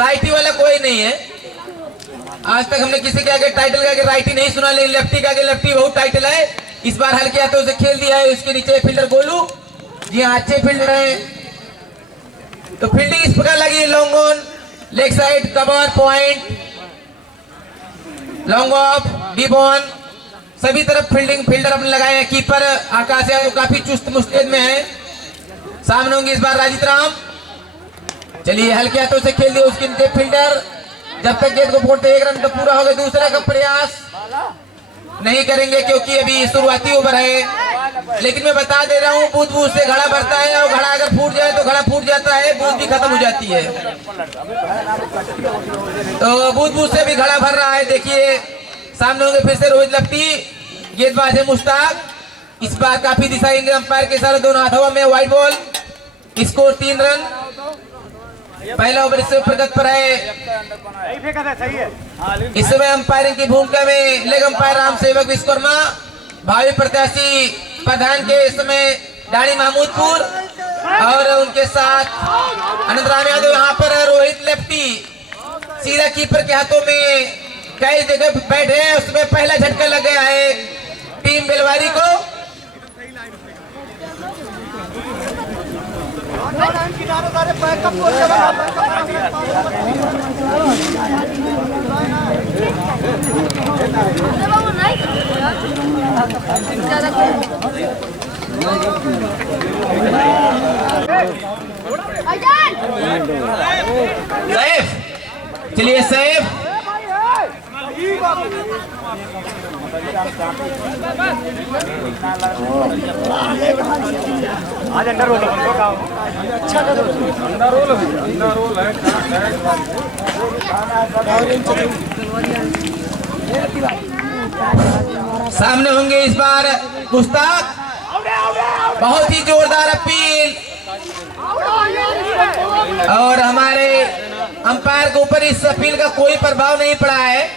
Righty वाला कोई नहीं है। आज तक हमने किसी के आगे टाइटल का आगे राइटी नहीं सुना, लेकिन लेफ्टी का आगे लेफ्टी बहुत टाइटल है। इस बार हल्के हाथों से खेल दिया है। उसके नीचे फील्डर गोलू, जी हाँ अच्छे फील्डर हैं। तो फील्डिंग इस प्रकार लगी, long on, leg side, cover, point, long off, deep on, सभी तरफ फील्डिंग फील्डर अपने लगाए हैं। कीपर आकाश यादव काफी चुस्त मुस्तैद में है। सामने होंगे इस बार राजित राम। चलिए हल्के हाथों से खेल दिया उसके नीचे फील्डर। जब तक गेंद को फोड़ते 1 रन तो पूरा होगा। दूसरा का प्रयास नहीं करेंगे क्योंकि अभी शुरुआती ओवर है। लेकिन मैं बता दे रहा हूँ, बूंद बूंद से घड़ा भरता है, और घड़ा अगर फूट जाए तो घड़ा फूट जाता है, बूंद भी खत्म हो जाती है। तो बूंद बूंद से भी घड़ा भर रहा है। देखिए सामने होंगे फिर से रोहित लफ्टी, गेंदबाज है मुश्ताक। इस बार काफी दिशा देंगे अंपायर के साथ, दोनों हाथों में व्हाइट बॉल। Score 3 run. पहला ओवर इससे प्रगति पर है। इस समय अंपायरिंग की भूमिका में लेग अंपायर राम सेवक विश्वकर्मा, भावी प्रत्याशी प्रधान के इस समय डाणी महमूदपुर, और उनके साथ अनंत राम यादव। यहाँ पर रोहित लेफ्टी सीधा कीपर के हाथों में कई जगह बैठे हैं। उसमें पहला झटका लग गया है टीम बेलवारी को। सैफ, चलिए सैफ, आज अंडर रोल अच्छा करो, अंडर रोल है। सामने होंगे इस बार मुश्ताक। बहुत ही जोरदार अपील, और हमारे अंपायर के ऊपर इस अपील का कोई प्रभाव नहीं पड़ा है।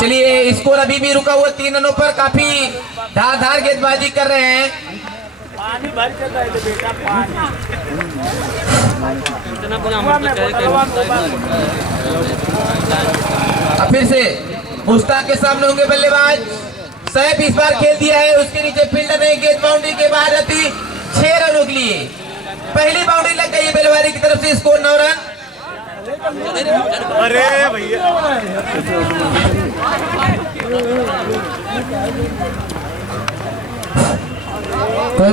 चलिए स्कोर अभी भी रुका हुआ 3 रनों पर। काफी धारदार गेंदबाजी कर रहे हैं। पानी भर के दे बेटा, पानी फिर से मुश्ताक के सामने होंगे बल्लेबाज सैफ। इस बार खेल दिया है, उसके नीचे फील्डर ने गेंद बाउंड्री के बाहर रहती 6 रनों के लिए। पहली बाउंड्री लग गई बेलवारी की तरफ से। Score 9 run. अरे भैया तो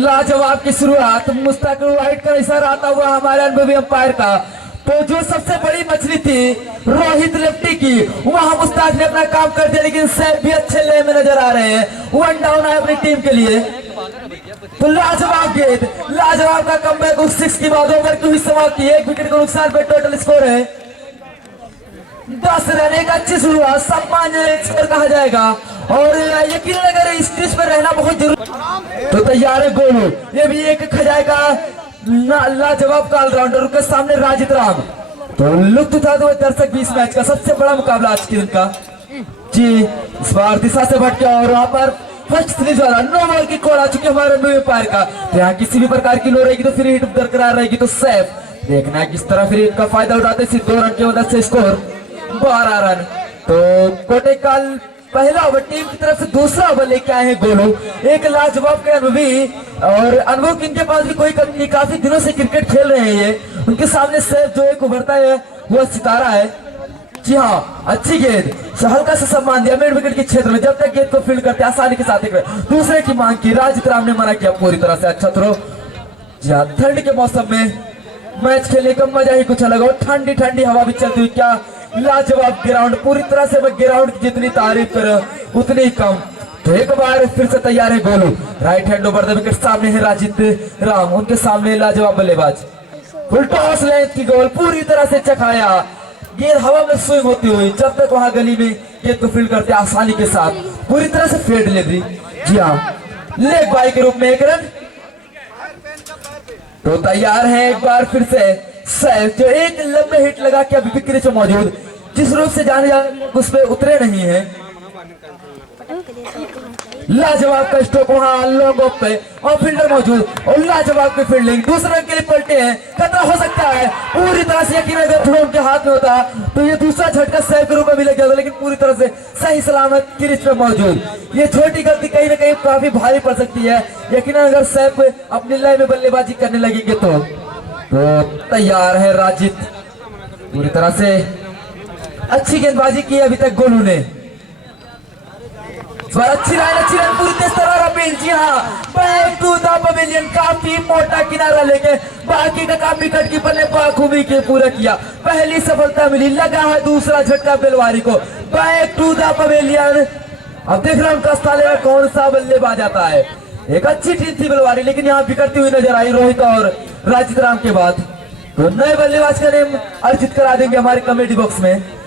लाजवाब की शुरुआत, मुश्ताक वाइट का इशारा आता हुआ हमारे अनुभवी अंपायर का। तो जो सबसे बड़ी मछली थी रोहित लेफ्टी की, वहां मुश्ताक ने अपना काम कर दिया, लेकिन सैफ भी अच्छे ले में नजर आ रहे हैं। 1 डाउन है अपनी टीम के लिए। तो लाजवाब गेंद, लाजवाब का कमबैक उस 6 की बाद ओवर की हुई समाप्ति। 1 विकेट को नुकसान पे टोटल स्कोर है 10 रन। एक अच्छी शुरुआत, सम्मानजनक स्कोर कहा जाएगा, और यकीन अगर इस स्टेज पर रहना बहुत जरूरी। तो तैयार है गोलू, ये भी एक खजाए का लाजवाब का ऑलराउंडर के सामने राजित राम। तो लुत्फ उठा दो दर्शक भी इस मैच का सबसे बड़ा मुकाबला आज के दिन का। जी इस बार दिशा से भटके, और वहां पर फर्स्ट सीरीज वाला 9 बॉल की कॉल आ चुकी है हमारे न्यू एम्पायर का। तो यहाँ किसी भी प्रकार की लो रहेगी तो फ्री हिट बरकरार रहेगी। तो सैफ देखना है किस तरह फ्री हिट का फायदा उठाते। 2 रन की मदद से स्कोर 12 रन। तो कोटेकाल पहला ओवर टीम की तरफ से दूसरा ओवर लेके आए हैं गोलू। एक लाजवाब के अनुभवी, और अनुभव इनके पास भी कोई कमी नहीं, काफी दिनों से क्रिकेट खेल रहे हैं ये। उनके सामने सैफ जो एक उभरता है वो सितारा है। जी हाँ, अच्छी गेंद, हल्का सा सम्मान दिया मिड विकेट के क्षेत्र में। जब तक गेंद को फील्ड करते आसानी के साथ दूसरे की मांग की, राजित राम ने मना किया पूरी तरह से। अच्छा थ्रो। जी हाँ, ठंड के मौसम में मैच खेलने का मजा ही कुछ अलग हो। ठंडी ठंडी हवा भी चलती हुई, क्या लाजवाब ग्राउंड। पूरी तरह से मैं ग्राउंड की जितनी तारीफ करूं उतनी ही कम। तो एक बार फिर से तैयार है Golu, right hand over the wicket. सामने है राजित राम, उनके सामने लाजवाब बल्लेबाज। फुल टॉस लेंथ की गोल, पूरी तरह से चखाया। गेंद हवा में स्विंग होती हुई, जब तक वहां गली में गेंद को फील्ड करते आसानी के साथ, पूरी तरह से फेयर डिलीवरी। जी हाँ, लेग बाई के रूप में 1 रन। तो तैयार है एक बार फिर से सैफ, जो एक लंबे हिट लगा के अभी विकेट से मौजूद, जिस रूप से जाने उस पर उतरे नहीं है। लाजवाब का स्ट्रोक वहां लॉन्ग ऑफ पे और फील्डर मौजूद और लाजवाब की फील्डिंग। दूसरे रन के लिए पलटे हैं, खतरा हो सकता है पूरी तरह से। यकीन अगर थोड़ा उनके हाथ में होता तो ये दूसरा झटका सेव के रूप में भी लग जाता, लेकिन पूरी तरह से सही सलामत क्रीज पे मौजूद। ये छोटी गलती कहीं ना कहीं काफी भारी पड़ सकती है। यकीन अगर सैफ अपनी लय में बल्लेबाजी करने लगेंगे तो तैयार है राजित। पूरी तरह से अच्छी गेंदबाजी की अभी तक गोलू ने। इस बार अच्छी लाइन पूरी तेज तरह अपील। जी हाँ, बैक टू द पवेलियन, काफी मोटा किनारा लेके बाकी का काम विकेट कीपर ने बाखूबी के पूरा किया। पहली सफलता मिली, लगा है दूसरा झटका बेलवारी को। Back to the pavilion. अब देख रहा हूं उनका स्थान में कौन सा बल्लेबाज आता है। एक अच्छी टीम थी बेलवारी, लेकिन यहाँ बिगड़ती हुई नजर आई रोहित और राजित राम के बाद। तो नए बल्लेबाज का नेम अर्जित करा देंगे हमारे कमेटी बॉक्स में।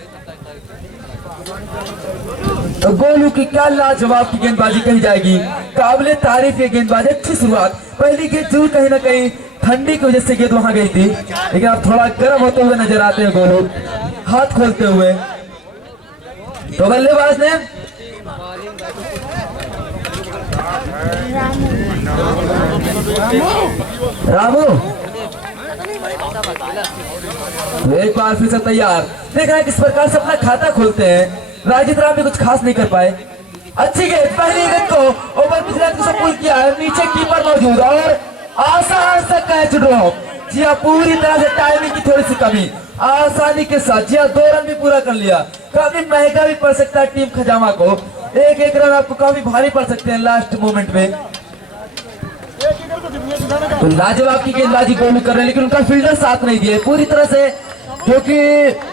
तो गोलू की क्या लाजवाब की गेंदबाजी कही जाएगी, काबिले तारीफ ये गेंदबाजी। अच्छी शुरुआत, पहली गेंद जरूर कहीं ना कहीं ठंडी की वजह से गेंद वहां गई थी, लेकिन अब थोड़ा गर्म होते हुए नजर आते हैं गोलू हाथ खोलते हुए। तो बल्लेबाज ने रामू तो एक बार फिर से तैयार। देख रहे हैं किस प्रकार से अपना खाता खोलते हैं। राजित राम भी कुछ खास नहीं कर पाए। अच्छी गेंद, पहली गेंद को ओवर पिछले को सपोर्ट किया है, नीचे कीपर मौजूद और आसान सा कैच ड्रॉप। जी हाँ, पूरी तरह से टाइमिंग की थोड़ी सी कमी, आसानी के साथ जी हाँ 2 रन भी पूरा कर लिया। काफी महंगा भी पड़ सकता है टीम खजामा को। एक रन आपको काफी भारी पड़ सकते हैं लास्ट मोमेंट में। तो लाजवाब की गेंदबाजी गोलू कर रहे हैं, लेकिन उनका फील्डर साथ नहीं दिए पूरी तरह से, क्योंकि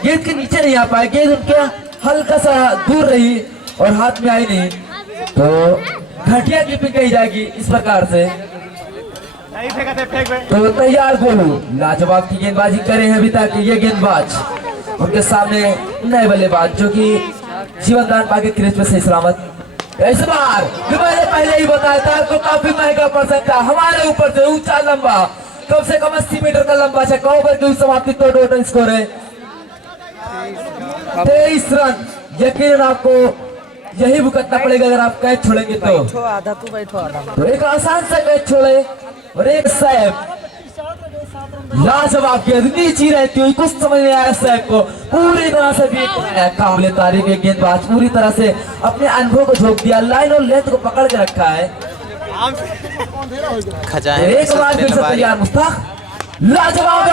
गेंद के नीचे नहीं आ पाए। गेंद उनके हल्का सा दूर रही और हाथ में आई नहीं। तो घटिया कीपिंग कही जाएगी इस प्रकार से। तो तैयार गोलू लाजवाब की गेंदबाजी करे हैं अभी तक ये गेंदबाज। उनके सामने नए बल्लेबाज जो कि जीवन दान पाके क्रीज पे सही सलामत। इस बार मैंने पहले ही बताया था आपको काफी महंगा पड़ सकता है। हमारे ऊपर से ऊंचा लंबा, कम से कम 80 मीटर का लंबा छक्का, ओवर की समाप्ति। तो टोटल स्कोर है 23 रन। यकीन आपको यही भुगतना पड़ेगा अगर आप कैच छोड़ेंगे तो। आधा तू बैठो आधा। तो एक आसान सा कैच छोड़े और एक सैफ लाजवाब गेंद नीची रहती हुई, कुछ समझ नहीं आया सैफ को। पूरी तरह से भी काबिले तारीफ एक गेंदबाज, पूरी तरह से अपने अनुभव को झोंक दिया, लाइन और लेंथ को पकड़ के रखा है। एक बार फिर से तैयार मुश्ताक, लाजवाब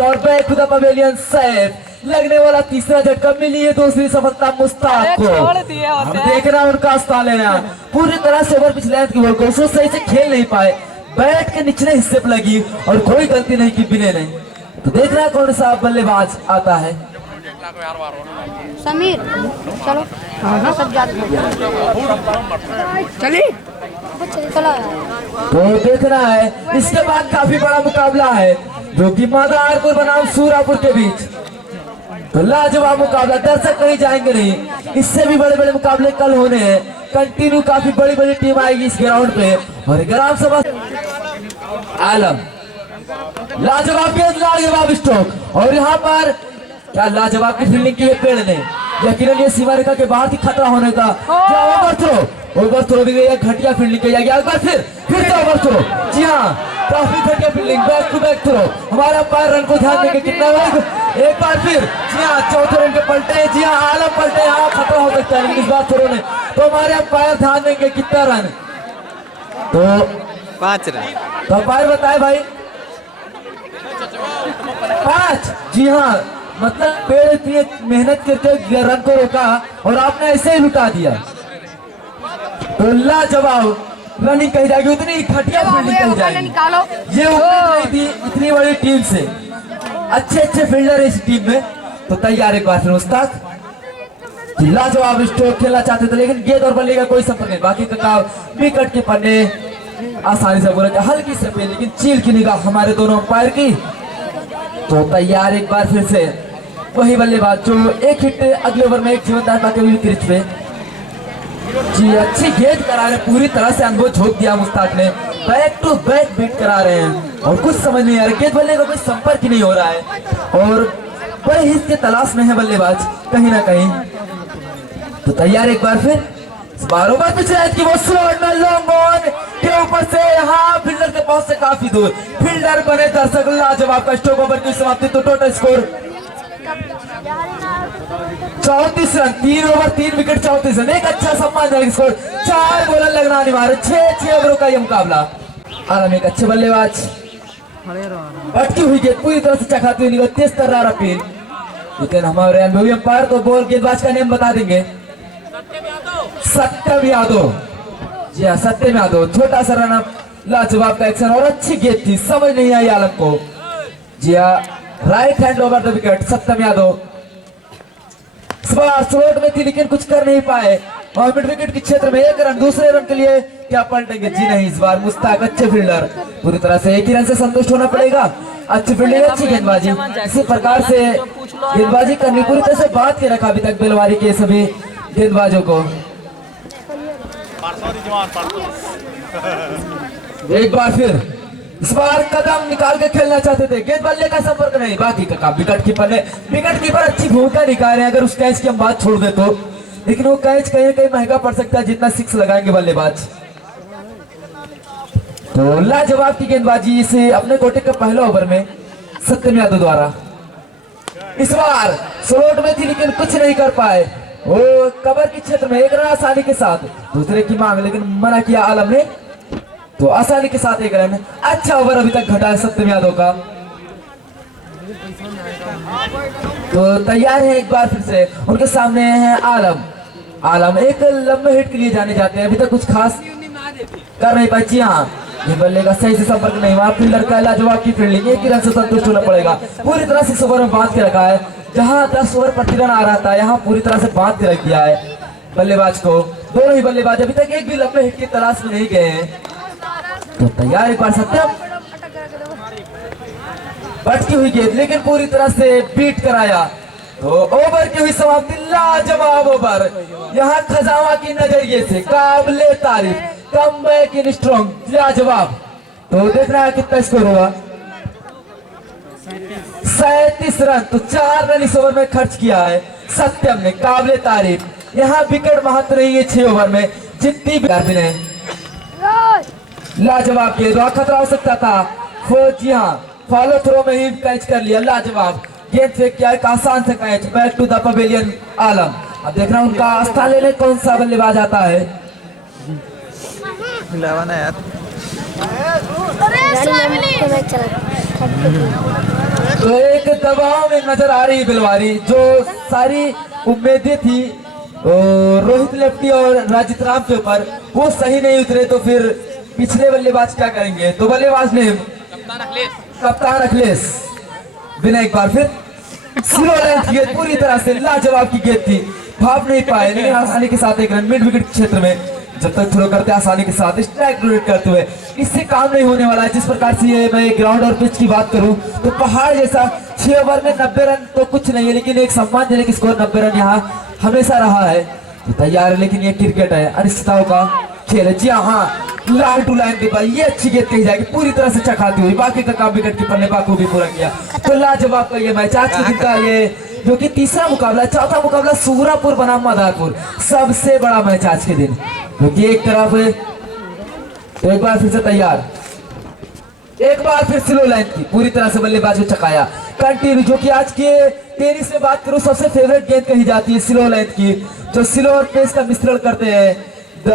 और back to the pavilion Saif. लगने वाला तीसरा झटका, मिली है दूसरी सफलता मुश्ताक को। हम देख रहे हैं उनका स्थान लेना पूरी तरह से ओवर पिच लेंथ की बॉल को सही से खेल नहीं पाए, बैट के निचले हिस्से पर लगी और कोई गलती नहीं की बिने नहीं। तो देख रहा है कौन सा बल्लेबाज आता है। समीर चलो सब चलिए चलो। तो देखना है इसके बाद काफी बड़ा मुकाबला है जो कि मादारपुर बनाम सूरापुर के बीच। तो लाजवाब मुकाबला, दर्शक कहीं जाएंगे नहीं। इससे भी बड़े बड़े मुकाबले कल होने हैं। कंटिन्यू काफी बड़ी बड़ी टीम आएगी इस ग्राउंड पे। और ग्राम सभा आलम लाजवाब गेंद, लाजवाब स्ट्रोक और यहाँ पर क्या लाजवाब की फील्डिंग की है पेड़ ने। यकीनन ये सीमा रेखा के बाहर की खतरा होने का। ओवर थ्रो भी गई, घटिया फील्डिंग की जाएगी। एक बार फिर से ओवर थ्रो। जी हाँ, काफी घटिया fielding, back to back throw. हमारा पैर रन को ध्यान देंगे कितना एक बार फिर। जी हाँ, चौथे रन के पलटे। जी हाँ, आलम पलटे, यहाँ खतरा हो सकता है, लेकिन इस बार थ्रो ने। तो हमारे पैर ध्यान देंगे कितना रन। तो 5 रन। तो पैर बताए भाई 5। जी हाँ, मतलब पेड़ इतनी मेहनत करके रन को रोका और आपने ऐसे ही लुटा दिया। तो लाजवाब रनिंग कही जाएगी, उतनी घटिया फील्डिंग कही जाएगी। ये उम्मीद नहीं थी इतनी बड़ी टीम से। अच्छे फील्डर है इस टीम में। तो तैयार एक बार फिर मुश्ताक, लाजवाब स्ट्रोक खेलना चाहते थे, लेकिन गेंद और बल्ले का कोई संपर्क नहीं। बाकी का काम विकेट के पन्ने आसानी से बोला जाए, हल्की से पे, लेकिन चील की निगाह हमारे दोनों अंपायर की। तो तैयार एक बार फिर से वही बल्लेबाज जो एक हिट अगले ओवर में एक जीवनदान पाते हुए क्रीज पे। जी अच्छी गेंद करा रहे, पूरी तरह से अनुभव झोंक दिया मुश्ताक ने। बैक टू बैक बीट करा रहे हैं और कुछ समझ नहीं आ रहा, गेंद बल्ले का कोई संपर्क ही नहीं हो रहा है और बड़े हित के तलाश में है बल्लेबाज कहीं ना कहीं। तो तैयार एक बार फिर बारों बार पिछले की वो शॉट में लॉन्ग ऑन के ऊपर से यहाँ फील्डर के पास से काफी दूर फील्डर बने दर्शक लाजवाब का स्ट्रोक ओवर की समाप्ति। तो total score 34 run, 3 over 3 wicket 34 run, एक अच्छा सम्मानजनक स्कोर। 4 बॉलर लगना अनिवार्य, 6 ओवरों का यह मुकाबला। आलम एक अच्छे बल्लेबाज, अटकी हुई गेंद पूरी तरह से चखाती हुई निकल, तेज तर्रार अपील। लेकिन हमारे अनुभवी अंपायर तो बॉल गेंदबाज का नेम बता देंगे, सत्यम यादव। जी हाँ, सत्यम यादव। छोटा सा रन लाजवाब का एक्शन और अच्छी गेंद थी, समझ नहीं आई आलम को। जी हाँ, right hand over the wicket Satyam Yadav. Slot में थी लेकिन कुछ कर नहीं पाए और मिड विकेट के क्षेत्र में 1 रन। दूसरे रन के लिए क्या पलटेंगे? जी नहीं, इस बार मुस्ताक अच्छे फील्डर, पूरी तरह से 1 ही रन से संतुष्ट होना पड़ेगा। अच्छी फील्डिंग, अच्छी गेंदबाजी, इसी प्रकार से गेंदबाजी करनी, पूरी तरह से बात के रखा अभी तक बेलवारी के सभी गेंदबाजों को। एक बार फिर इस बार कदम निकाल के खेलना चाहते थे, गेंद बल्ले का संपर्क नहीं, बाकी का काम विकेट कीपर ने, विकेट कीपर अच्छी भूमिका निकाल रहे हैं। अगर उस कैच की हम बात छोड़ दे तो, लेकिन वो कैच कहीं ना कहीं महंगा पड़ सकता है जितना 6 लगाएंगे बल्लेबाज। तो लाजवाब की गेंदबाजी इसे अपने कोटे के पहले ओवर में सत्यम यादव द्वारा। इस बार स्लोट में थी लेकिन कुछ नहीं कर पाए, वो कवर के क्षेत्र में 1 रन आसानी के साथ, दूसरे की मांग लेकिन मना किया आलम ने, तो आसानी के साथ 1 रन। अच्छा ओवर अभी तक घटा है सत्यम यादव का। तो तैयार है एक बार फिर से, उनके सामने है आलम। आलम एक लंबे हिट के लिए जाने जाते हैं, अभी तक कुछ खास कर नहीं पाए। जी हाँ, ये बल्ले का सही से संपर्क नहीं हुआ, फील्डर का लाजवाब की फील्डिंग, 1 ही रन से संतुष्ट होना पड़ेगा। पूरी तरह से 6 ओवर में बांध के रखा है, जहां 10 ओवर प्रति रन आ रहा था यहाँ पूरी तरह से बांध के रख दिया है बल्लेबाज को। दोनों ही बल्लेबाज अभी तक एक भी लंबे हिट की तलाश में नहीं गए हैं। तो तैयार एक बार सत्यम, भटकी हुई गेंद लेकिन पूरी तरह से बीट कराया। तो ओवर की हुई समाप्ति, लाजवाब ओवर। यहाँ खजावा की नजरिए से काबिले तारीफ, कमबैक इन स्ट्रॉन्ग, लाजवाब। तो देख रहा है कितना स्कोर हुआ, 37 रन। तो 4 रन इस ओवर में खर्च किया है सत्यम ने, काबिले तारीफ। यहाँ विकेट महत्व नहीं है 6 ओवर में, जितनी भी ने लाजवाब के द्वारा खतरा हो सकता था। जी हाँ, फॉलो थ्रो में ही कैच कर लिया, लाजवाब गेंद फेंक किया, एक आसान से catch, back to the pavilion Alam. अब देख रहा हूं उनका स्थान लेने कौन सा बल्लेबाज आता है। यार तो एक दबाव में नजर आ रही बिलवारी, जो सारी उम्मीदें थी रोहित लेफ्टी और राजित राम के ऊपर, वो सही नहीं उतरे। तो फिर पिछले बल्लेबाज क्या करेंगे? तो बल्लेबाज ने कप्तान अखिलेश बिना एक बार फिर स्लो लेंथ गेंद, पूरी तरह से लाजवाब की गेंद थी, भाप नहीं पाए लेकिन आसानी के साथ 1 रन। मिड विकेट क्षेत्र में जब तक थ्रो करते आसानी के साथ स्ट्राइक रोटेट करते हुए, इससे काम नहीं होने वाला है। जिस प्रकार से ये मैं ग्राउंड और पिच की बात करूं तो पहाड़ जैसा 6 ओवर में 90 रन तो कुछ नहीं है, लेकिन एक सम्मानजनक स्कोर 90 रन यहाँ हमेशा रहा है। तो तैयार है, लेकिन ये क्रिकेट है, अनिश्चितताओं का खेल है। जी हाँ, लाइन टू लाइन के बाद ये अच्छी गेंद कही जाएगी, पूरी तरह से चखाती हुई, बाकी का काम विकेट कीपर ने बाखूबी पूरा किया। तो लाजवाब का ये मैच आज के दिन का, ये जो कि तीसरा मुकाबला, चौथा मुकाबला सूरापुर बनाम मादारपुर, सबसे बड़ा मैच आज के दिन, क्योंकि एक तरफ है। तो एक बार फिर से तैयार, एक बार फिर स्लो लाइन की, पूरी तरह से बल्लेबाज को चकाया कंटिन्यू, जो कि आज के टेनिस में बात करूं सबसे फेवरेट गेंद कही जाती है स्लो लाइन की, जो स्लो और पेस का मिश्रण करते हैं। द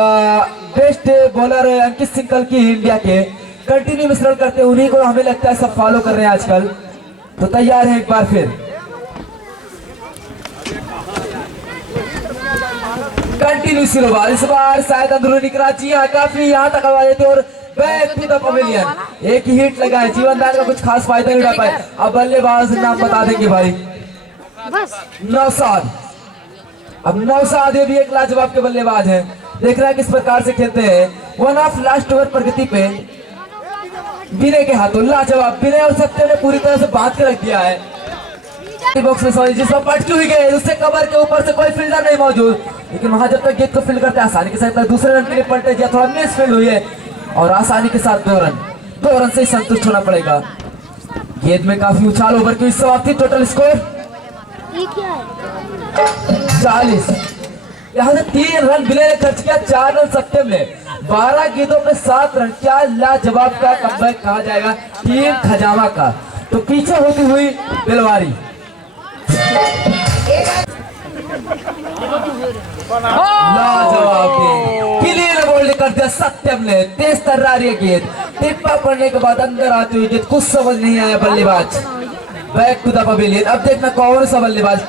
बेस्ट बॉलर अंकित सिंघल की इंडिया के कंटिन्यू मिश्रण करते हैं, उन्हीं को हमें लगता है सब फॉलो कर रहे हैं आजकल। तो तैयार है एक बार फिर, कंटिन्यू स्लो बॉल, इस बार शायद अंदरूनी कराची काफी यहाँ तक आवाज देते और बैक टू द पवेलियन। एक ही हिट लगा है, जीवनदान का कुछ खास फायदा नहीं उठा पाए। अब बल्लेबाज नाम बता देंगे भाई, नौशाद। अब नौशाद ये भी एक लाजवाब के बल्लेबाज है, देख रहा है किस प्रकार से खेलते हैं। 1 ऑफ लास्ट ओवर प्रगति पे विनय के हाथों, लाजवाब। विनय और सत्य ने पूरी तरह से बांध के रख दिया है बॉक्स में, सॉरी, जिसमें पटकी हुई गई, उससे कवर के ऊपर से कोई फील्डर नहीं मौजूद, लेकिन वहां जब तक गेंद को फील्ड करते आसानी के साथ दूसरे रन के लिए पलटे दिया, थोड़ा मिस फील्ड हुई है और आसानी के साथ 2 रन से संतुष्ट होना पड़ेगा। गेंद में काफी उछाल, ओवर की समाप्ति, टोटल स्कोर 40। यहाँ से 3 रन बिले ने खर्च किया, 4 रन सत्यम ने, 12 गेंदों में 7 रन। क्या लाजवाब का कमबैक कहा जाएगा टीम खजामा का। तो पीछे होती हुई बिलवारी, लाजवाब गेंद, क्लियर बोल्ड कर दिया सत्यम ने, तेज तर्रारी गेंद, टिप्पा पड़ने के बाद अंदर आती हुई गेंद, कुछ समझ नहीं आया बल्लेबाज, बैक टू द पवेलियन। अब देखना कौन सा बल्लेबाज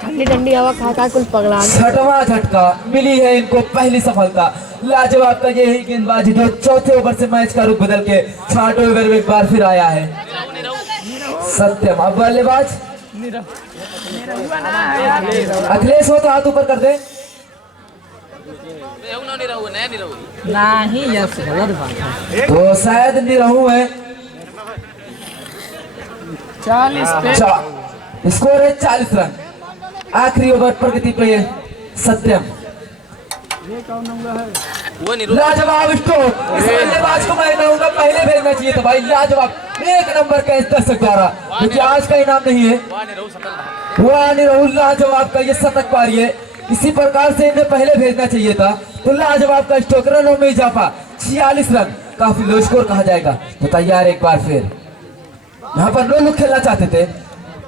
ठंडी ठंडी हवा खा खा कुल पगला। 6वां झटका मिली है इनको, पहली सफलता। लाजवाब का यही गेंदबाजी जो चौथे ओवर से मैच का रुख बदल के 6वें ओवर में एक बार फिर आया है सत्यम। अब बल्लेबाज अखिलेश हो तो हाथ ऊपर कर दे। नहीं यस तो शायद निरहू है। 40 पे स्कोर है 40 रन। आखिरी ओवर प्रगति पे सत्यम। लाजवाब स्ट्रोक, इस बल्लेबाज को मैं कहूंगा पहले भेजना चाहिए था भाई। लाजवाब 1 नंबर का इस दर्शक द्वारा, क्योंकि आज का इनाम नहीं है। वाह निरहुल, लाजवाब का ये शतक पारी है, इसी प्रकार से इन्हें पहले भेजना चाहिए था। तो लाजवाब का स्ट्रोक, रनों में इजाफा, 46 रन, काफी लो स्कोर कहा जाएगा। तो तैयार एक बार फिर, यहाँ पर 9 लोग खेलना चाहते थे,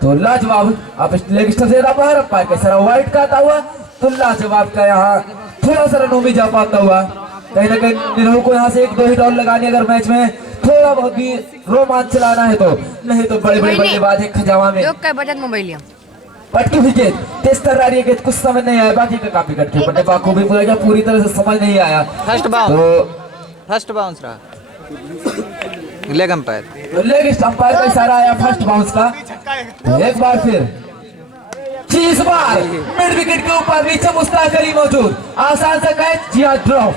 तो लाजवाब आप लेग स्टंप से बाहर अंपायर का इशारा वाइड का आता हुआ, तो लाजवाब का यहाँ थोड़ा सा रनों में इजाफा आता हुआ। कहीं ना कहीं निरहू को यहाँ से 1-2 हिट और लगानी अगर मैच में थोड़ा बहुत भी रोमांच चलाना है तो, नहीं तो बड़े बड़े बल्लेबाज है खजामा में। बजट मोबाइल पटकी हुई गेंद, तेज तर्रारी है गेंद, कुछ समझ नहीं आया, बाकी का काफी कट के बाकू भी पूरी तरह से समझ नहीं आया। फर्स्ट बाउंस रहा लेग अंपायर, तो लेग अंपायर का इशारा आया फर्स्ट बाउंस का। एक बार फिर इस बार मिड विकेट के ऊपर नीचे मुश्ताक अली मौजूद, आसान सा कैच, जी हाँ ड्रॉप।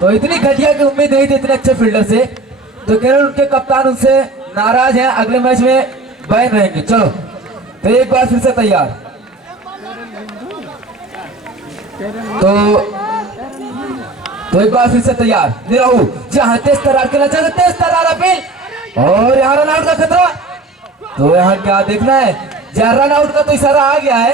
तो इतनी घटिया की उम्मीद नहीं थी इतने अच्छे फील्डर से, तो केरल उनके कप्तान उनसे नाराज हैं, अगले मैच में बैन रहेंगे। चलो तो एक बार फिर से तैयार, तो एक बार फिर से तैयार निरहू, जहां तेज तरार खेलना चाहते, तेज तरार अपील, और यहाँ रन आउट का खतरा। तो यहाँ क्या देखना है, जहाँ रन आउट का तो इशारा आ गया है,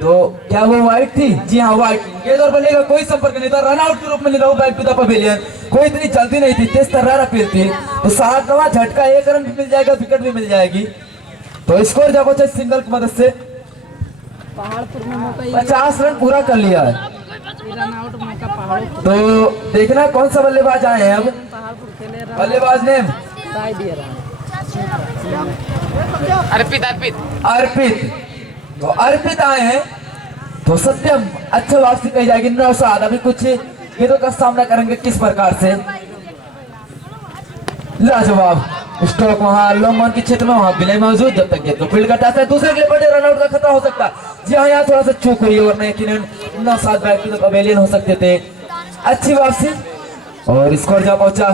तो क्या वो वाइट थी? जी हाँ वाइट। गेंद और बल्ले का कोई संपर्क नहीं था, रन आउट के रूप में Nirahu back to the pavilion. कोई इतनी जल्दी नहीं थी, तेज तर्रार अपील थी, तो 7वां झटका, 1 रन भी मिल जाएगा, विकेट भी मिल जाएगी। तो स्कोर जब हो सिंगल की मदद से 50 रन पूरा कर लिया है। तो देखना कौन सा बल्लेबाज आए हैं। अब बल्लेबाज नेम अर्पित, तो अर्पित आए हैं, तो सत्यम अच्छा वापसी कही जाएगी। नौशाद अभी कुछ गेंदों का सामना करेंगे, किस प्रकार से। लाजवाब स्ट्रोक, वहां लॉन्ग ऑन के क्षेत्र में वहां बिले मौजूद, जब तक गेंद को फील्ड करता है दूसरे के लिए बड़े रन आउट का खतरा हो सकता है। जी हाँ, यहाँ थोड़ा सा चूक हुई और यकीनन 9-7 बैक टू द पवेलियन हो सकते थे। अच्छी वापसी और स्कोर जा पहुंचा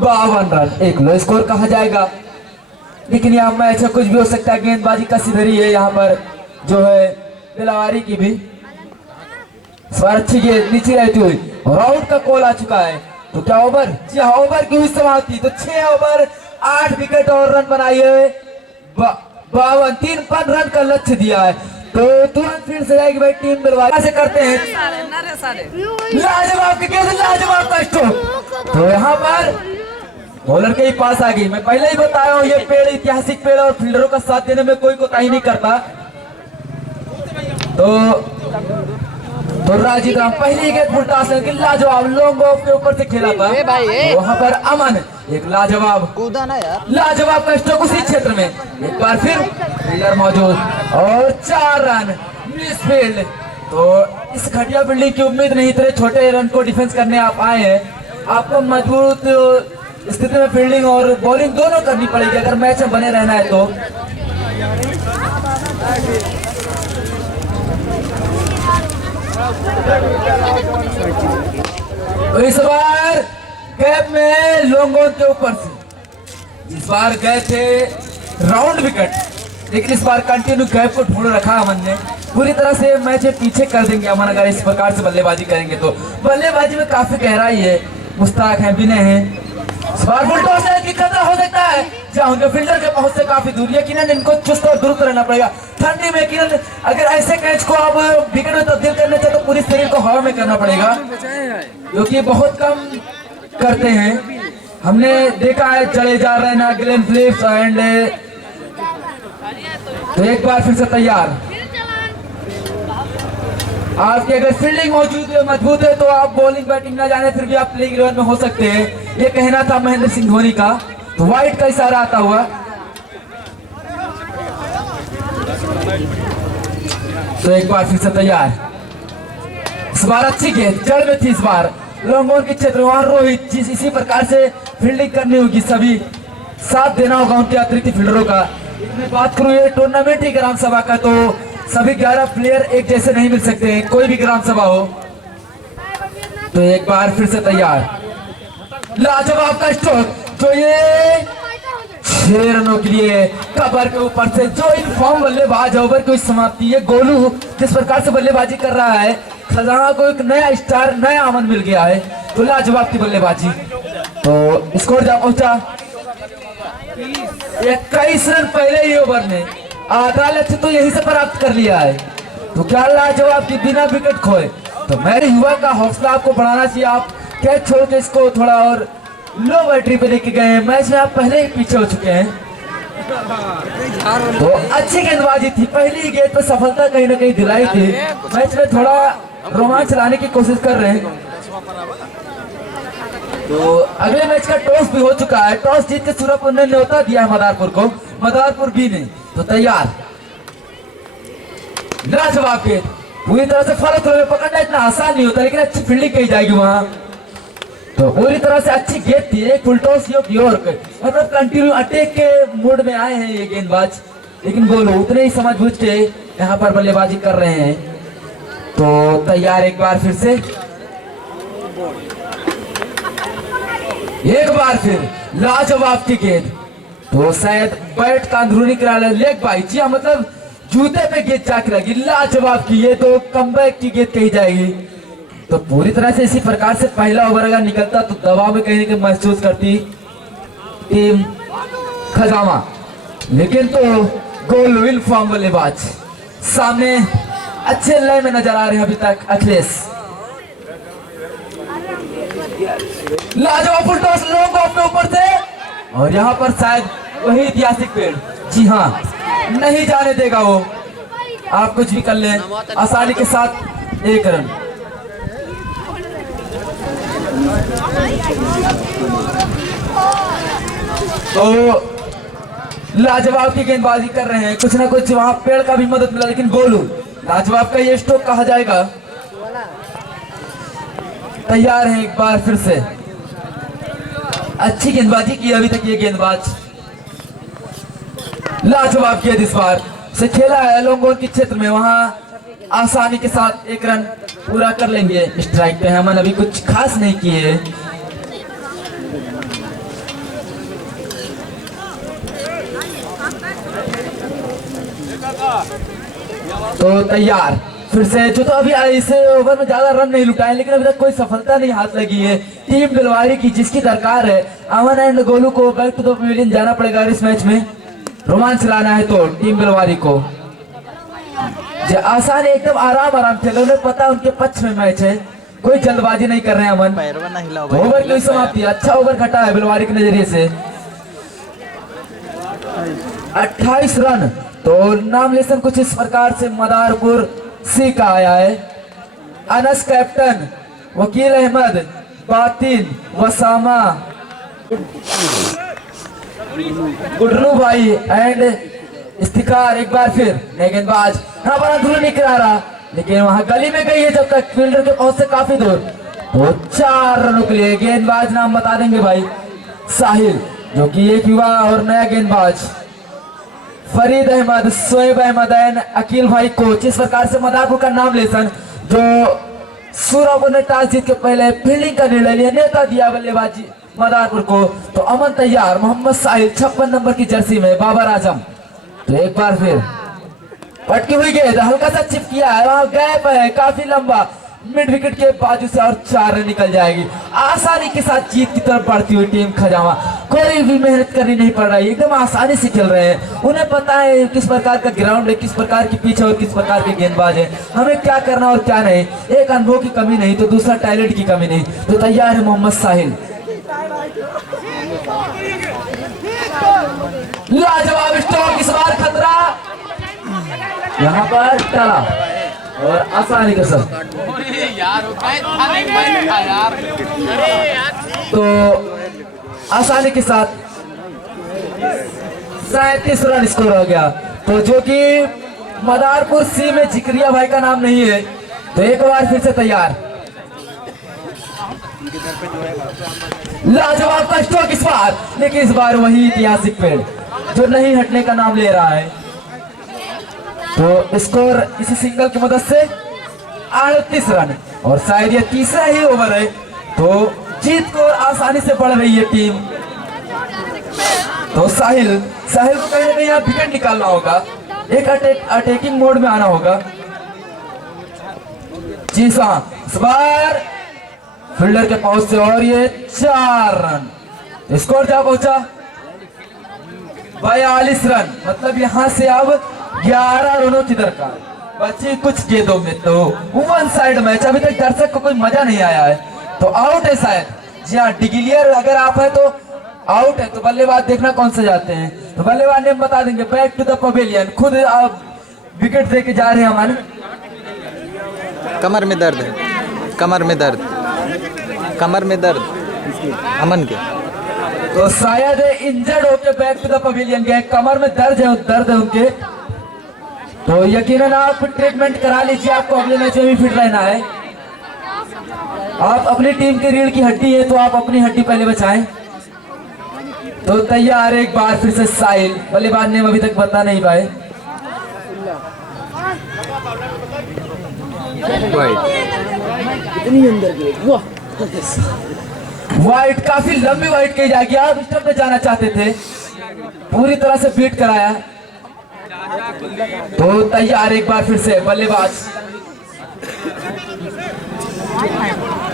52 रन, एक लो स्कोर कहा जाएगा। लेकिन यहाँ मैच में कुछ भी हो सकता है, गेंदबाजी कसी धरी है यहाँ पर जो है बिलावारी की भी। अच्छी गेंद नीचे रहती हुई और आउट का कॉल आ चुका है। तो क्या ओवर? जी हाँ, ओवर की हुई समाप्ति। तो 6 ओवर 8 विकेट और रन बनाई है 52, 53 रन का लक्ष्य दिया है। तो तुरंत फिर से जाएगी भाई टीम बिलवारी से करते हैं। लाजवाब की गेंद, लाजवाब का स्ट्रोक, तो यहाँ पर बॉलर के ही पास आ गई। मैं पहले ही बताया हूँ, ये पेड़ ऐतिहासिक पेड़ और फील्डरों का साथ देने में कोई कोताही नहीं करता। तो राजीव राम पहली गेंद फुलटा से लाजवाब लॉन्ग ऑफ के ऊपर से खेला था, तो वहां पर अमन एक लाजवाब कूदा ना यार, लाजवाब का स्ट्रोक उसी क्षेत्र में। एक बार फिर फील्डर मौजूद और 4 रन मिस फील्ड। तो इस घटिया फील्डिंग की उम्मीद नहीं, इतने छोटे रन को डिफेंस करने आप आए हैं, आपको मजबूत स्थिति में फील्डिंग और बॉलिंग दोनों करनी पड़ेगी अगर मैच में बने रहना है। तो इस बार गैप में लॉन्ग ऑन के ऊपर से इस बार गए थे राउंड विकेट, लेकिन इस बार कंटिन्यू गैप को ढूंढ रखा अमन ने। पूरी तरह से मैच पीछे कर देंगे अमन अगर इस प्रकार से बल्लेबाजी करेंगे। तो बल्लेबाजी में काफी गहराई है, मुश्ताक है, विनय है। इस बार फुल टॉस है कि खतरा हो सकता है, जहां उनके फील्डर के पहुंच से काफी दूर, यकीनन इनको चुस्त और दुरुस्त रहना पड़ेगा। ठंडी में कि अगर ऐसे कैच को आप विकेट में तब्दील करना चाहे तो पूरी शरीर को हवा में करना पड़ेगा, क्योंकि बहुत कम करते हैं। हमने देखा है Jadeja, Raina, Glenn Phillips and तो एक बार फिर से तैयार। आपकी अगर फील्डिंग मजबूत है तो आप बॉलिंग बैटिंग ना जाने फिर भी आप प्लेइंग 11 में हो सकते हैं, ये कहना था महेंद्र सिंह धोनी का। तो वाइट का इशारा आता हुआ। तो एक बार फिर से तैयार। इस बार अच्छी गेंद जड़ में थी, इस बार लॉन्ग ऑन के क्षेत्र वहां रोहित जिस इसी प्रकार से फील्डिंग करनी होगी, सभी साथ देना होगा उनके अतिरिक्त फील्डरों का। मैं बात करूं ये टूर्नामेंट ही ग्राम सभा का, तो सभी 11 प्लेयर एक जैसे नहीं मिल सकते हैं, कोई भी ग्राम सभा हो। तो एक बार फिर से तैयार। लाजवाब का स्ट्रोक, जो ये 6 रनों के लिए कवर के ऊपर से जो इन फॉर्म बल्लेबाज ओवर की समाप्ति है। गोलू जिस प्रकार से बल्लेबाजी कर रहा है, खजाना को एक नया स्टार, नया आमन मिल गया है। तो लाजवाब की बल्लेबाजी। तो स्कोर जा पहुंचा 21 रन पहले ही ओवर में, आधा लक्ष्य तो यही से प्राप्त कर लिया है। तो क्या लाजवाब की बिना विकेट खोए। तो मेरे युवा का हौसला आपको बढ़ाना चाहिए। आप कैच छोड़ के इसको थोड़ा और लो बैटरी पे लेके गए हैं, मैच में आप पहले ही पीछे हो चुके हैं। तो अच्छी गेंदबाजी थी, पहली गेंद पे सफलता कहीं ना कहीं दिलाई थी। मैच में थोड़ा रोमांच लाने की कोशिश कर रहे हैं। तो अगले मैच का टॉस भी हो चुका है, टॉस जीत के सूरजपुर ने न्योता दिया है मदारपुर को, मदारपुर भी ने। तो तैयार, लाजवाब गेंद पूरी तरह से फॉलो थ्रो में पकड़ना इतना आसान नहीं होता, लेकिन अच्छी फील्डिंग की जाएगी वहां। तो पूरी तरह से अच्छी गेंद थी, एक फुल टॉस मतलब कंटिन्यू अटैक के मूड में आए हैं ये गेंदबाज, लेकिन गोलू उतने ही समझ बूझ के यहाँ पर बल्लेबाजी कर रहे हैं। तो तैयार, एक बार फिर से, एक बार फिर लाजवाब की गेंद। तो शायद बैट का अंदरूनी किनारा लेग बाई, जी मतलब जूते पे गेंद जाके लगी। लाजवाब की ये तो कमबैक की गेंद कही जाएगी। तो पूरी तरह से इसी प्रकार से पहला ओवर अगर निकलता तो दबाव में कहीं ना कहीं महसूस करती टीम खजामा, लेकिन तो गोल विल फॉर्म बल्लेबाज सामने अच्छे लय में नजर आ रहे हैं अभी तक अखिलेश। लाजवाब फुल टॉस लॉन्ग ऑफ के ऊपर से, और यहाँ पर शायद वही ऐतिहासिक पेड़, जी हाँ, नहीं जाने देगा वो। आप कुछ भी कर लें आसानी के साथ 1 रन। तो लाजवाब की गेंदबाजी कर रहे हैं, कुछ ना कुछ वहां पेड़ का भी मदद मिला, लेकिन गोलू लाजवाब का ये स्ट्रोक कहा जाएगा। तैयार है, एक बार फिर से अच्छी गेंदबाजी की अभी तक ये गेंदबाज। लाजवाब गेंद इस बार से खेला है लॉन्ग ऑन के क्षेत्र में, वहां आसानी के साथ 1 रन पूरा कर लेंगे। स्ट्राइक पे हमन अभी कुछ खास नहीं किए। तो तैयार फिर से, जो तो अभी इस ओवर में ज्यादा रन नहीं लुटाए, लेकिन अभी तक कोई सफलता नहीं हाथ लगी है टीम बिलवारी की, जिसकी दरकार है। अमन एंड गोलू को बैक टू द पवेलियन जाना पड़ेगा इस मैच में रोमांच लाना है तो टीम बिलवारी को। जो आसान एकदम आराम आराम खेल, उन्हें पता उनके पक्ष में मैच है, कोई जल्दबाजी नहीं कर रहे हैं अमन। ओवर की समाप्ति, अच्छा ओवर घटा है बिलवारी के नजरिए से। 28 रन। तो नामलेसन कुछ इस प्रकार से मदारपुर सी का आया है। अनस कैप्टन, वकील अहमद, बातिन, वसामा, गुडरू भाई एंड इफ्तिकार। एक बार फिर नए गेंदबाज, यहाँ पर अंदरूनी किनारा, लेकिन वहां गली में गई है जब तक फील्डर के पहुंच से काफी दूर। तो 4 रनों के लिए गेंदबाज नाम बता देंगे भाई, साहिल, जो कि एक युवा और नया गेंदबाज, फरीद अहमद, शोएब अहमद एंड अकील भाई कोच। इस प्रकार से मदारपुर का नाम लेसन, जो सूरज ने टॉस जीत के पहले फील्डिंग का निर्णय लिया, नेता दिया बल्लेबाजी मदारपुर को। तो अमन तैयार, मोहम्मद साहिल 56 नंबर की जर्सी में, बाबर आजम। तो एक बार फिर पटकी हुई गेंद, हल्का सा चिप किया है, वहां गैप है काफी लंबा, मिड विकेट के बाजू से और 4 रन निकल जाएगी। आसानी के साथ जीत की तरफ बढ़ती हुई टीम खजामा। कोई भी मेहनत करनी नहीं पड़ रही, एकदम आसानी से खेल रहे हैं। उन्हें पता है किस प्रकार का ग्राउंड है, किस प्रकार की पिच है और किस प्रकार के गेंदबाज है, हमें क्या करना और क्या नहीं। एक अनुभव की कमी नहीं तो दूसरा टैलेंट की कमी नहीं। तो तैयार है मोहम्मद साहिल, लाजवाब स्ट्रोक, इस बार खतरा यहाँ पर टला और आसानी के साथ। तो आसानी के साथ 37 रन स्कोर हो गया। तो जो कि मदारपुर सी में जिक्रिया भाई का नाम नहीं है। तो एक बार फिर से तैयार, लाजवाब का स्ट्रोक इस बार, लेकिन इस बार वही ऐतिहासिक पेड़ जो नहीं हटने का नाम ले रहा है। तो स्कोर इसी सिंगल की मदद से 38 रन और शायद ये तीसरा ही ओवर है। तो जीत को आसानी से बढ़ रही है टीम। तो साहिल को कहीं ना कहीं यहाँ विकेट निकालना होगा, एक अटैकिंग मोड में आना होगा। जी हाँ, इस बार फील्डर के पास से और ये 4 रन, स्कोर जा पहुंचा 42 रन। मतलब यहाँ से अब 11 रनों की दरकार बची कुछ गेंदों में। तो वन साइड मैच, अभी तक दर्शक को कोई मजा नहीं आया है, तो आउट है शायद। जी हाँ, डिगिलियर अगर आप है तो आउट है। तो बल्लेबाज देखना कौन से जाते हैं, तो बल्लेबाज नेम बता देंगे। बैक टू द पवेलियन, खुद आप विकेट दे के जा रहे हैं हमारे। कमर में दर्द है, कमर में दर्द, कमर में दर्द अमन के। तो शायद इंजर्ड होके बैक टू द पवेलियन गए, कमर में दर्द है उनके। तो यकीनन आप ट्रीटमेंट करा लीजिए, आपको अगले मैच में भी फिट रहना है। आप अपनी टीम की रीढ़ की हड्डी है, तो आप अपनी हड्डी पहले बचाएं। तो तैयार एक बार फिर से साहिल, बल्लेबाज ने अभी तक बता नहीं पाए। वाइट, काफी लंबी वाइट कही जाएगी। आप स्टंप में जाना चाहते थे, पूरी तरह से बीट कराया। तो तैयार एक बार फिर से बल्लेबाज।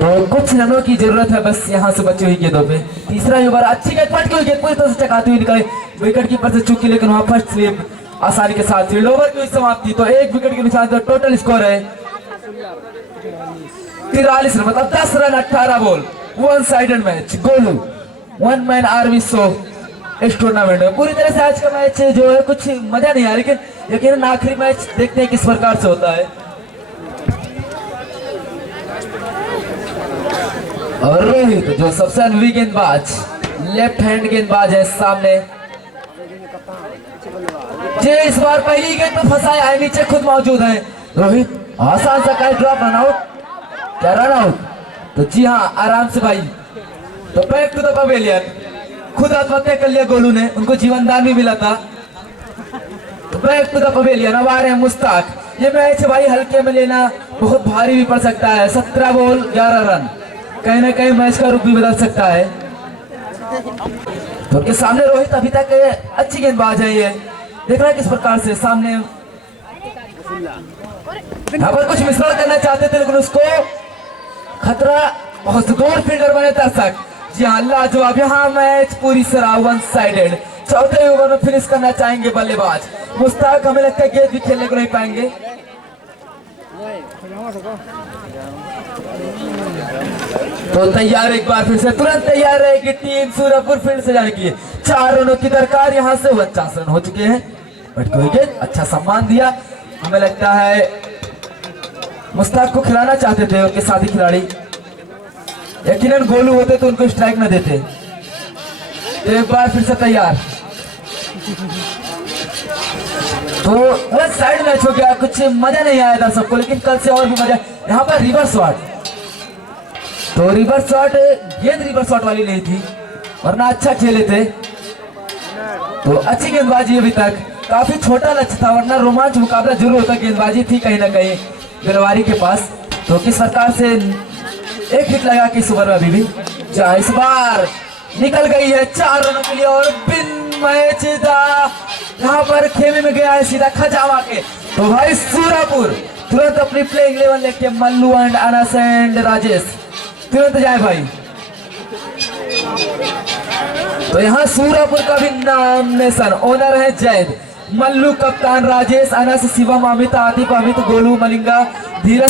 तो कुछ रनों की जरूरत है बस यहाँ से बची हुई गेंदों पे। तीसरा ओवर, अच्छी गेंद, फटकी हुई गेंद पूरी तरह से टकराती हुई निकले विकेट कीपर से चूकी, लेकिन वहां फर्स्ट स्लिप आसानी के साथ फील्ड ओवर की समाप्ति। तो एक विकेट के नुकसान, तो टोटल स्कोर है 43 रन, मतलब 10 run 18 ball, one sided match. Golu one man army show इस टूर्नामेंट में। पूरी तरह से आज का मैच जो है कुछ मजा नहीं आया, लेकिन यकीनन आखिरी मैच देखते हैं किस प्रकार से होता है। और रोहित जो सबसे अनुभवी गेंदबाज, लेफ्ट हैंड गेंदबाज है सामने, जे इस बार पहली गेंद में फंसाया है, नीचे खुद मौजूद है। रोहित आसान सा कैच ड्रॉप, रन आउट, क्या रन आउट? तो जी हाँ, आराम से भाई। तो बैक टू द पवेलियन, खुद आत्महत्या कर लिया गोलू ने, उनको जीवन दान भी मिला था। तो बैक टू द पवेलियन, अब आ रहे हैं मुश्ताक। ये मैच भाई हल्के में लेना बहुत भारी भी पड़ सकता है। 17 बॉल 11 रन, कहीं ना कहीं मैच का रुख भी बदल सकता है। तो उनके सामने रोहित अभी तक अच्छी गेंदबाज है, ये देख रहा है किस प्रकार से सामने यहाँ पर कुछ मिश्रण करना चाहते थे, लेकिन उसको खतरा, बहुत दूर फील्डर बने दर्शक। जी हाँ, लाजवाब, यहाँ मैच पूरी तरह वन साइडेड। चौथे ओवर में फिनिश करना चाहेंगे बल्लेबाज मुश्ताक। हमें लगता है गेंद भी खेलने को नहीं पाएंगे। तो तैयार एक बार फिर से, तुरंत तैयार रहेगी टीम सूरजपुर फील्ड से जाने के लिए। 4 रनों की दरकार, यहाँ से 49 रन हो चुके हैं। बट कोई गेंद, अच्छा सम्मान दिया। हमें लगता है मुश्ताक को खिलाना चाहते थे उनके साथी खिलाड़ी, यकीनन गोलू होते तो उनको स्ट्राइक न देते। तो एक बार फिर से तैयार। तो वो साइड मैच हो गया, कुछ मजा नहीं आया दर्शक को, लेकिन कल से और भी मजा। यहाँ पर रिवर्स शॉट, तो रिवर्स शॉट, गेंद रिवर्स शॉट वाली नहीं थी, वरना अच्छा खेले थे। तो अच्छी गेंदबाजी अभी तक, काफी छोटा लक्ष्य था, वरना रोमांच मुकाबला जरूर होता। गेंदबाजी थी कहीं ना कहीं गिलवारी के पास। तो किस प्रकार से एक हिट लगा के इस ओवर में अभी भी जहाँ इस बार निकल गई है 4 रनों के लिए, और बिन मैच यहाँ पर खेमे में गया है सीधा खजावा के। तो भाई सूरजपुर तुरंत अपनी प्लेइंग 11 लेके मल्लू एंड अनस एंड राजेश तुरंत जाए भाई। तो यहाँ सूरापुर का भी नॉमिनेशन। ओनर है जैद, मल्लू कप्तान राजेश, अनस, शिवम, अमित, आतिफ, अमित, गोलू, मलिंगा, धीरज।